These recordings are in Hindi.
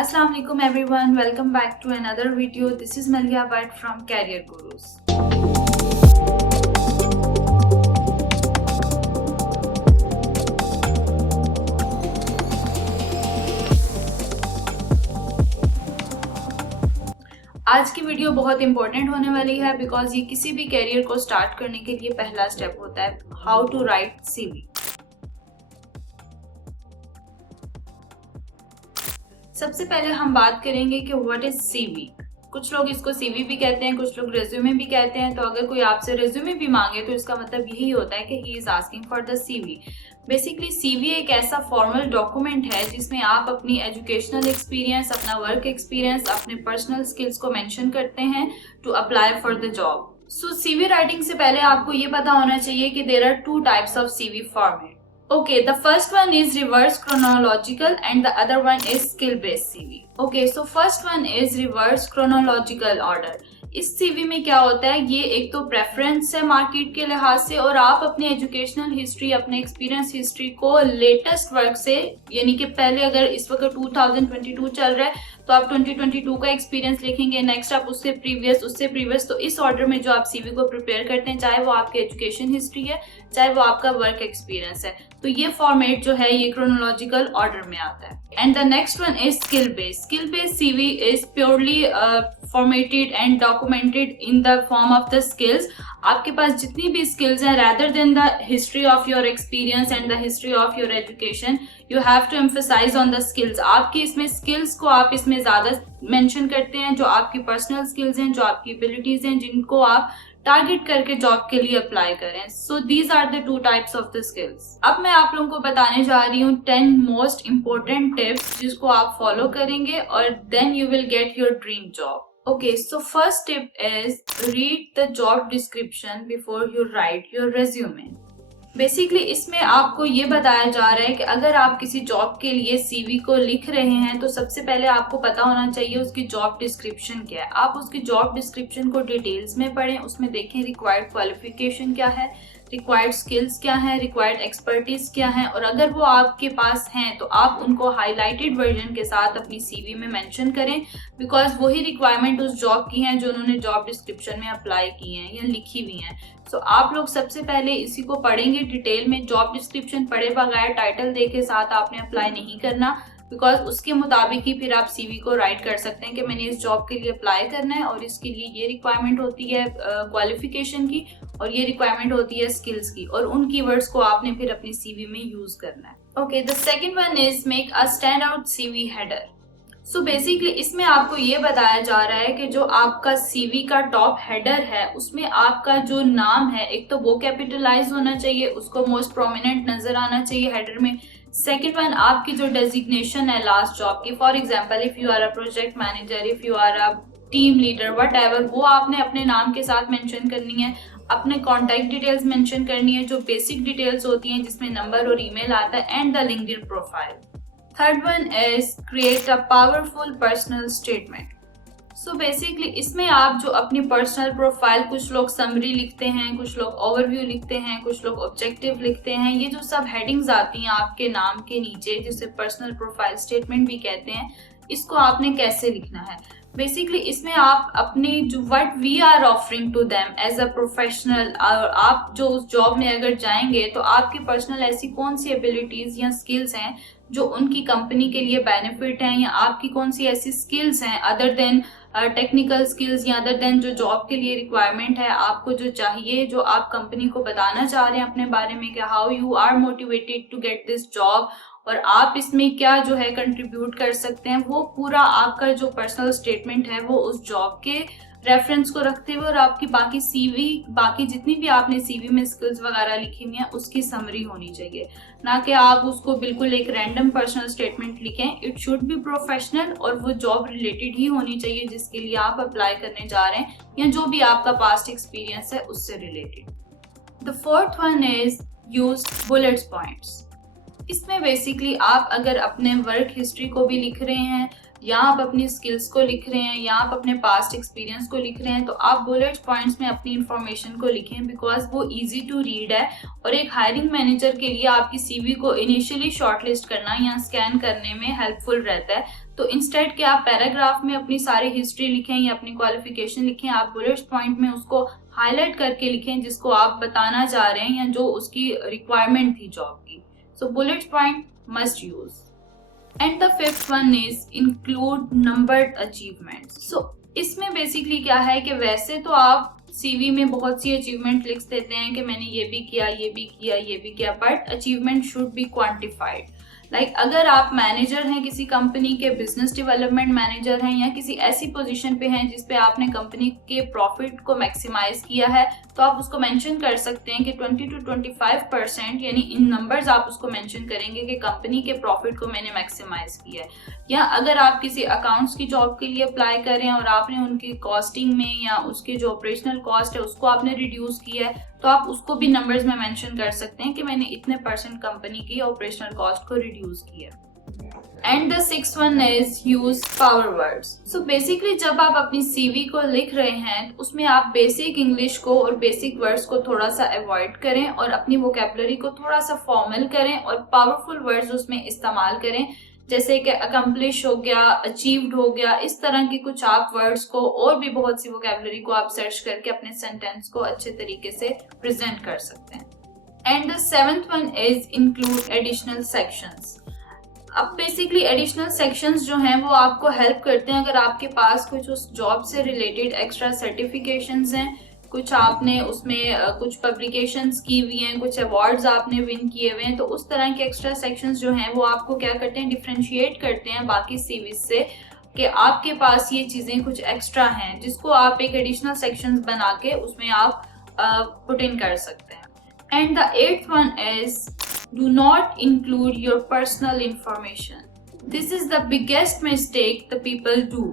Assalamu alaikum everyone, welcome back to another video. This is Malia Bhatt from Career Gurus. आज की वीडियो बहुत इंपॉर्टेंट होने वाली है बिकॉज ये किसी भी कैरियर को स्टार्ट करने के लिए पहला स्टेप होता है, हाउ टू राइट सीवी। सबसे पहले हम बात करेंगे कि व्हाट इज सीवी। कुछ लोग इसको सीवी भी कहते हैं, कुछ लोग रेज्यूमे भी कहते हैं। तो अगर कोई आपसे रेज्यूमे भी मांगे तो इसका मतलब यही होता है कि he is asking for the CV. Basically CV एक ऐसा फॉर्मल डॉक्यूमेंट है जिसमें आप अपनी एजुकेशनल एक्सपीरियंस, अपना वर्क एक्सपीरियंस, अपने पर्सनल स्किल्स को मेंशन करते हैं to apply for the job. So CV writing से पहले आपको ये पता होना चाहिए कि there are two types of CV format. Okay, the first one is reverse chronological and the other one is skill based CV. Okay, so first one is reverse chronological order. इस CV में क्या होता है, ये एक तो प्रेफरेंस है मार्केट के लिहाज से, और आप अपने एजुकेशनल हिस्ट्री, अपने एक्सपीरियंस हिस्ट्री को लेटेस्ट वर्क से, यानी कि पहले अगर इस वक्त 2022 चल रहा है तो आप 2022 का एक्सपीरियंस लिखेंगे, नेक्स्ट आप उससे प्रीवियस। तो इस ऑर्डर में जो आप सीवी को प्रिपेयर करते हैं, चाहे वो आपकी एजुकेशन हिस्ट्री है, चाहे वो आपका वर्क एक्सपीरियंस है, तो ये फॉर्मेट जो है ये क्रोनोलॉजिकल ऑर्डर में आता है। And the next one is skill based. Skill based CV is purely formatted and documented in the form of the skills. आपके पास जितनी भी स्किल्स हैं, rather than the history of your experience and the history of your education, you have to emphasize on the skills. आपकी इसमें स्किल्स को आप इसमें ज्यादा मेंशन करते हैं, जो आपकी पर्सनल स्किल्स हैं, जो आपकी एबिलिटीज हैं, जिनको आप टारगेट करके जॉब के लिए अप्लाई करें। So these are the two types of the skills. अब मैं आप लोगों को बताने जा रही हूँ 10 मोस्ट इम्पोर्टेंट टिप्स जिसको आप फॉलो करेंगे और then you will get your dream job. Okay, so first tip is read the job description before you write your resume. Basically इसमें आपको ये बताया जा रहा है कि अगर आप किसी जॉब के लिए सीवी को लिख रहे हैं तो सबसे पहले आपको पता होना चाहिए उसकी जॉब डिस्क्रिप्शन क्या है। आप उसकी जॉब डिस्क्रिप्शन को डिटेल्स में पढ़ें, उसमें देखें रिक्वायर्ड क्वालिफिकेशन क्या है, रिक्वायर्ड स्किल्स क्या है, रिक्वायर्ड एक्सपर्टीज क्या है, और अगर वो आपके पास हैं तो आप उनको हाईलाइटेड वर्जन के साथ अपनी सीवी में मेंशन करें, बिकॉज वही रिक्वायरमेंट उस जॉब की हैं जो उन्होंने जॉब डिस्क्रिप्शन में अप्लाई की हैं या लिखी हुई हैं। सो आप लोग सबसे पहले इसी को पढ़ेंगे डिटेल में। जॉब डिस्क्रिप्शन पढ़े बगैर टाइटल देखे साथ आपने अप्लाई नहीं करना, बिकॉज उसके मुताबिक ही फिर आप सीवी को राइट कर सकते हैं कि मैंने इस जॉब के लिए अप्लाई करना है और इसके लिए ये रिक्वायरमेंट होती है क्वालिफिकेशन की और ये रिक्वायरमेंट होती है स्किल्स की, और उन कीवर्ड्स को आपने फिर अपनी सीवी में यूज करना है। Okay, the second one is make a stand out CV header. So basically इसमें आपको ये बताया जा रहा है कि जो आपका सीवी का टॉप हेडर है उसमें आपका जो नाम है, एक तो वो कैपिटलाइज होना चाहिए, उसको मोस्ट प्रोमिनेंट नजर आना चाहिए हेडर में। सेकेंड वन, आपकी जो डेजिग्नेशन है लास्ट जॉब की, for example if you are a project manager, if you are a team leader, whatever, वो आपने अपने नाम के साथ मेंशन करनी है। अपने कॉन्टैक्ट डिटेल्स मेंशन करनी है, जो बेसिक डिटेल्स होती हैं जिसमें नंबर और ईमेल आता है, and the LinkedIn profile. Third one is create a powerful personal statement. So basically इसमें आप जो अपनी पर्सनल प्रोफाइल, कुछ लोग समरी लिखते हैं, कुछ लोग ओवरव्यू लिखते हैं, कुछ लोग ऑब्जेक्टिव लिखते हैं, ये जो सब हेडिंग्स आती हैं आपके नाम के नीचे जिसे पर्सनल प्रोफाइल स्टेटमेंट भी कहते हैं, इसको आपने कैसे लिखना है। बेसिकली इसमें आप अपनी जो what we are offering to them as a professional, और आप जो उस जॉब में अगर जाएंगे तो आपकी पर्सनल ऐसी कौन सी एबिलिटीज या स्किल्स हैं जो उनकी कंपनी के लिए बेनिफिट हैं, या आपकी कौन सी ऐसी स्किल्स हैं अदर देन टेक्निकल स्किल्स या अदर देन जो जॉब के लिए रिक्वायरमेंट है, आपको जो चाहिए, जो आप कंपनी को बताना चाह रहे हैं अपने बारे में कि how you are motivated to get this job, और आप इसमें क्या जो है कंट्रीब्यूट कर सकते हैं, वो पूरा आपका जो पर्सनल स्टेटमेंट है वो उस जॉब के रेफरेंस को रखते हुए और आपकी बाकी सीवी, बाकी जितनी भी आपने सीवी में स्किल्स वगैरह लिखी हुई हैं उसकी समरी होनी चाहिए, ना कि आप उसको बिल्कुल एक रैंडम पर्सनल स्टेटमेंट लिखें। इट शुड बी प्रोफेशनल और वो जॉब रिलेटेड ही होनी चाहिए जिसके लिए आप अप्लाई करने जा रहे हैं, या जो भी आपका पास्ट एक्सपीरियंस है उससे related. The fourth one is use bullets points. इसमें बेसिकली आप अगर अपने वर्क हिस्ट्री को भी लिख रहे हैं, या आप अपनी स्किल्स को लिख रहे हैं, या आप अपने पास्ट एक्सपीरियंस को लिख रहे हैं, तो आप बुलेट पॉइंट्स में अपनी इंफॉर्मेशन को लिखें, बिकॉज वो इजी टू रीड है और एक हायरिंग मैनेजर के लिए आपकी सीवी को इनिशियली शॉर्टलिस्ट करना या स्कैन करने में हेल्पफुल रहता है। तो इंस्टेड कि आप पैराग्राफ में अपनी सारी हिस्ट्री लिखें या अपनी क्वालिफिकेशन लिखें, आप बुलेट पॉइंट में उसको हाईलाइट करके लिखें जिसको आप बताना चाह रहे हैं या जो उसकी रिक्वायरमेंट थी जॉब की। So bullet point must use. And the fifth one is include numbered achievements. So इसमें बेसिकली क्या है कि वैसे तो आप सीवी में बहुत सी अचीवमेंट लिख देते हैं कि मैंने ये भी किया, ये भी किया, ये भी किया, but achievement should be quantified. Like अगर आप मैनेजर हैं किसी कंपनी के, बिजनेस डेवलपमेंट मैनेजर हैं, या किसी ऐसी पोजीशन पे हैं जिस पे आपने कंपनी के प्रॉफिट को मैक्सिमाइज किया है, तो आप उसको मेंशन कर सकते हैं कि 20 to 25%, यानी इन नंबर्स आप उसको मेंशन करेंगे कि कंपनी के प्रॉफिट को मैंने मैक्सिमाइज किया है। या अगर आप किसी अकाउंट्स की जॉब के लिए अप्लाई करें और आपने उनकी कॉस्टिंग में या उसके जो ऑपरेशनल कॉस्ट है उसको आपने रिड्यूस किया है, तो आप उसको भी नंबर्स में मेंशन कर सकते हैं कि मैंने इतने % कंपनी की ऑपरेशनल कॉस्ट को रिड्यूस किया। And the sixth one is use power words. So basically जब आप अपनी सीवी को लिख रहे हैं उसमें आप बेसिक इंग्लिश को और बेसिक वर्ड्स को थोड़ा सा अवॉइड करें और अपनी वोकैबुलरी को थोड़ा सा फॉर्मल करें और पावरफुल वर्ड्स उसमें इस्तेमाल करें, जैसे कि अकम्प्लिश हो गया, अचीव्ड हो गया, इस तरह की कुछ आप वर्ड्स को और भी बहुत सी वोकैबुलरी को आप सर्च करके अपने सेंटेंस को अच्छे तरीके से प्रेजेंट कर सकते हैं। And the seventh one is include additional sections. अब बेसिकली एडिशनल सेक्शंस जो हैं वो आपको हेल्प करते हैं अगर आपके पास कुछ उस जॉब से रिलेटेड एक्स्ट्रा सर्टिफिकेशंस हैं, कुछ आपने उसमें कुछ पब्लिकेशंस की हुई हैं, कुछ अवार्ड्स आपने विन किए हुए हैं, तो उस तरह के एक्स्ट्रा सेक्शंस जो हैं वो आपको क्या करते हैं, डिफरेंशिएट करते हैं बाकी सीवीज से कि आपके पास ये चीज़ें कुछ एक्स्ट्रा हैं जिसको आप एक एडिशनल सेक्शंस बना के उसमें आप पुट इन कर सकते हैं। And the eighth one is do not include your personal information. This is the biggest mistake the people do.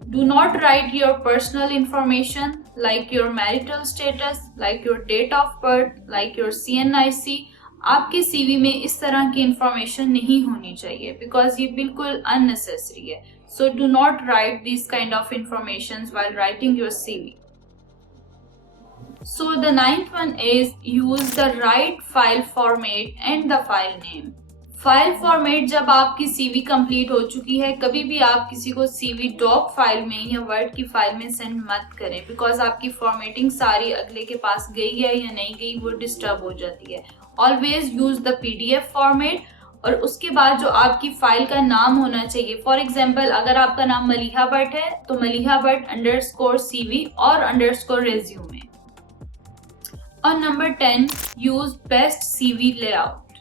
Do not write your personal information like your marital status, like your date of birth, like your CNIC. आपके सीवी में इस तरह की इंफॉर्मेशन नहीं होनी चाहिए बिकॉज ये बिल्कुल अननेसेसरी है. So do not write these kind of informations while writing your CV. So the ninth one is use the right file format and the file name. File format जब आपकी सीवी कंप्लीट हो चुकी है, कभी भी आप किसी को सीवी डॉक फाइल में या वर्ड की फाइल में सेंड मत करें बिकॉज आपकी फॉर्मेटिंग सारी अगले के पास गई है या नहीं गई वो डिस्टर्ब हो जाती है. Always use the PDF format और उसके बाद जो आपकी फाइल का नाम होना चाहिए. फॉर एग्जाम्पल अगर आपका नाम मलिहा भट्ट है तो मलिहा भट्ट _CV और _resume. और number 10 use best CV layout.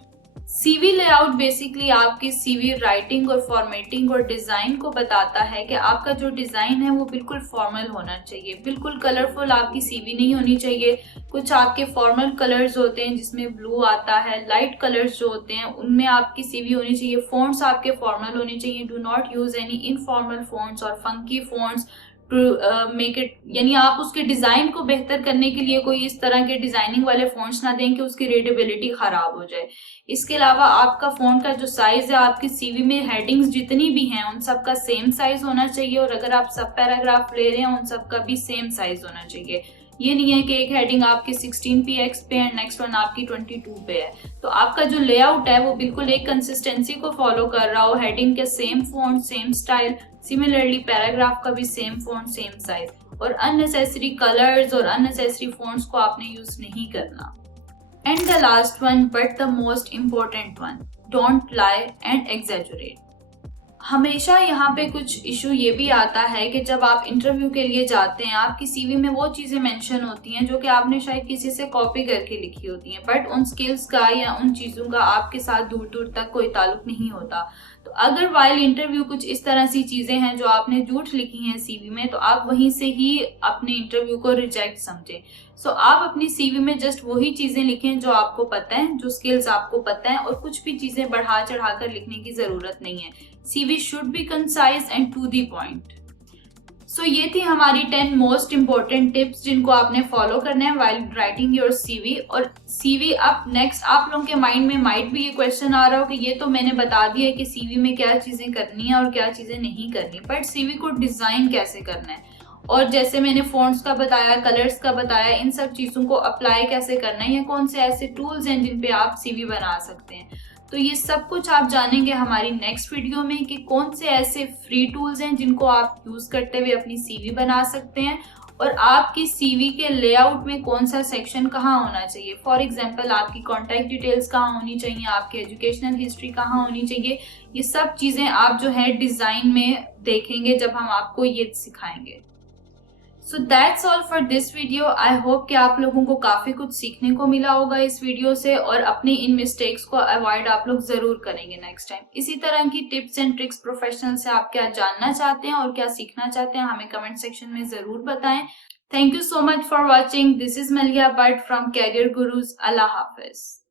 CV layout basically आपकी CV राइटिंग और फॉर्मेटिंग और डिजाइन को बताता है कि आपका जो डिजाइन है वो बिल्कुल फॉर्मल होना चाहिए, बिल्कुल कलरफुल आपकी CV नहीं होनी चाहिए. कुछ आपके फॉर्मल कलर्स होते हैं जिसमें ब्लू आता है, लाइट कलर्स जो होते हैं उनमें आपकी CV होनी चाहिए. फॉन्ट्स आपके फॉर्मल होने चाहिए. Do not use any informal fonts और funky fonts to make it, यानी आप उसके डिजाइन को बेहतर करने के लिए कोई इस तरह के डिजाइनिंग वाले फॉन्ट्स ना दें कि उसकी रीडेबिलिटी खराब हो जाए. इसके अलावा आपका फॉन्ट का जो साइज है, आपकी सीवी में हेडिंग्स जितनी भी हैं उन सब का सेम साइज होना चाहिए और अगर आप सब पैराग्राफ ले रहे हैं उन सब का भी सेम साइज होना चाहिए. ये नहीं है कि एक हेडिंग आपकी 16px पे है, नेक्स्ट वन आपकी 22 पे है. तो आपका जो लेआउट है वो बिल्कुल एक कंसिस्टेंसी को फॉलो कर रहा हो. हेडिंग के same font, same style, similarly paragraph का भी सेम फॉन्ट, सेम साइज. और अननेसेसरी कलर्स और अननेसेसरी फॉन्ट्स को आपने यूज नहीं करना. And the last one but the most important one, don't lie and exaggerate. हमेशा यहाँ पे कुछ इशू ये भी आता है कि जब आप इंटरव्यू के लिए जाते हैं आपकी सीवी में वो चीज़ें मेंशन होती हैं जो कि आपने शायद किसी से कॉपी करके लिखी होती हैं, बट उन स्किल्स का या उन चीज़ों का आपके साथ दूर दूर तक कोई ताल्लुक नहीं होता. तो अगर वाइल इंटरव्यू कुछ इस तरह सी चीज़ें हैं जो आपने झूठ लिखी हैं सीवी में, तो आप वहीं से ही अपने इंटरव्यू को रिजेक्ट समझें. सो आप अपनी सीवी में जस्ट वही चीज़ें लिखें जो आपको पता है, जो स्किल्स आपको पता है, और कुछ भी चीज़ें बढ़ा चढ़ा कर लिखने की ज़रूरत नहीं है. CV should be concise and to the point. सो ये थी हमारी 10 मोस्ट इम्पोर्टेंट टिप्स जिनको आपने फॉलो करना है व्हाइल राइटिंग योर सीवी। और सीवी अब नेक्स्ट आप लोगों के माइंड में माइट भी ये क्वेश्चन आ रहा हो कि ये तो मैंने बता दिया है कि सीवी में क्या चीजें करनी है और क्या चीजें नहीं करनी, बट सीवी को डिजाइन कैसे करना है, और जैसे मैंने फॉन्ट्स का बताया, कलर्स का बताया, इन सब चीजों को अप्लाई कैसे करना है, या कौन से ऐसे टूल्स हैं जिन पे आप सीवी बना सकते हैं। तो ये सब कुछ आप जानेंगे हमारी नेक्स्ट वीडियो में कि कौन से ऐसे फ्री टूल्स हैं जिनको आप यूज करते हुए अपनी सीवी बना सकते हैं, और आपकी सीवी के लेआउट में कौन सा सेक्शन कहाँ होना चाहिए। फॉर एग्जांपल आपकी कॉन्टैक्ट डिटेल्स कहाँ होनी चाहिए, आपकी एजुकेशनल हिस्ट्री कहाँ होनी चाहिए, ये सब चीजें आप जो है डिजाइन में देखेंगे जब हम आपको ये सिखाएंगे। So that's all for this video. I hope कि आप लोगों को काफी कुछ सीखने को मिला होगा इस वीडियो से, और अपनी इन मिस्टेक्स को अवॉइड आप लोग जरूर करेंगे नेक्स्ट टाइम। इसी तरह की टिप्स एंड ट्रिक्स प्रोफेशनल से आप क्या जानना चाहते हैं और क्या सीखना चाहते हैं हमें कमेंट सेक्शन में जरूर बताएं। Thank you so much for watching. This is Maliya Bhatt from career gurus. अल्लाह हाफिज।